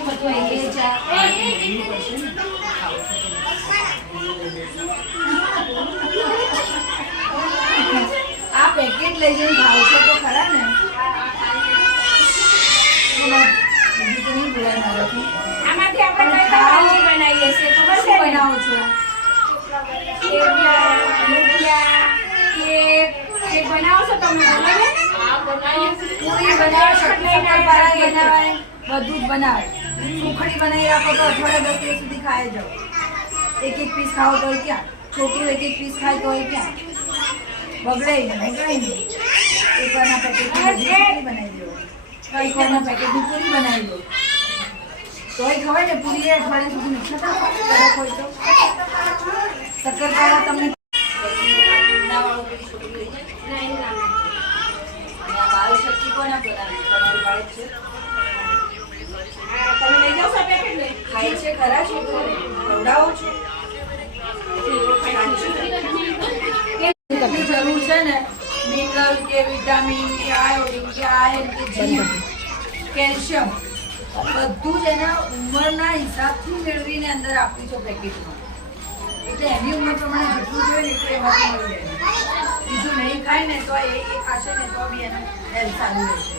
આ પેકેટ લઈ જઈને ખાવ છો તો ખરા ને આમાંથી આપણે કઈ ભાજી બનાવીએ છીએ ખબર છે બનાવો છો કેક બનાવો છો તમે બનાવે પૂરી બનાવે શક્કરપારા બનાવાય બધું જ બનાવે સુખડી બનાવી રાખો તો અઠવાડિયા 10 દિવસ સુધી ખાઈ જાઓ એક પીસ ખાઓ તો ક્યાં છોકરીઓ એક પીસ ખાય તો ક્યાં બગડે નહીં એકવારના પેકેટની સુખડી બનાવી દો એકવારના પેકેટની પૂરી બનાવી દો તોય ખવાય ને પૂરી એ અઠવાડિયા સુધી નથી થતા હોય તો શક્કરપારા તમને બાળ શક્તિ કોના બનાવી તમારી બાળક છે તમે લઈ જાઓ છો પેકેટ લઈ ખાય છે ખરા છે ખવડાવો છો કેટલી જરૂર છે ને મિનરલ કે વિટામિન કે આયોડિન કે આયર્ન કે ઝીંક કેલ્શિયમ બધું જ એના ઉંમરના હિસાબથી મેળવીને અંદર આપી છો પેકેટમાં એટલે એની ઉંમર પ્રમાણે જેટલું જોઈએ ને એટલું એમાંથી મળી જાય બીજું નહીં ખાય ને તો એ ખાશે ને તો બી એનું હેલ્થ સારું રહેશે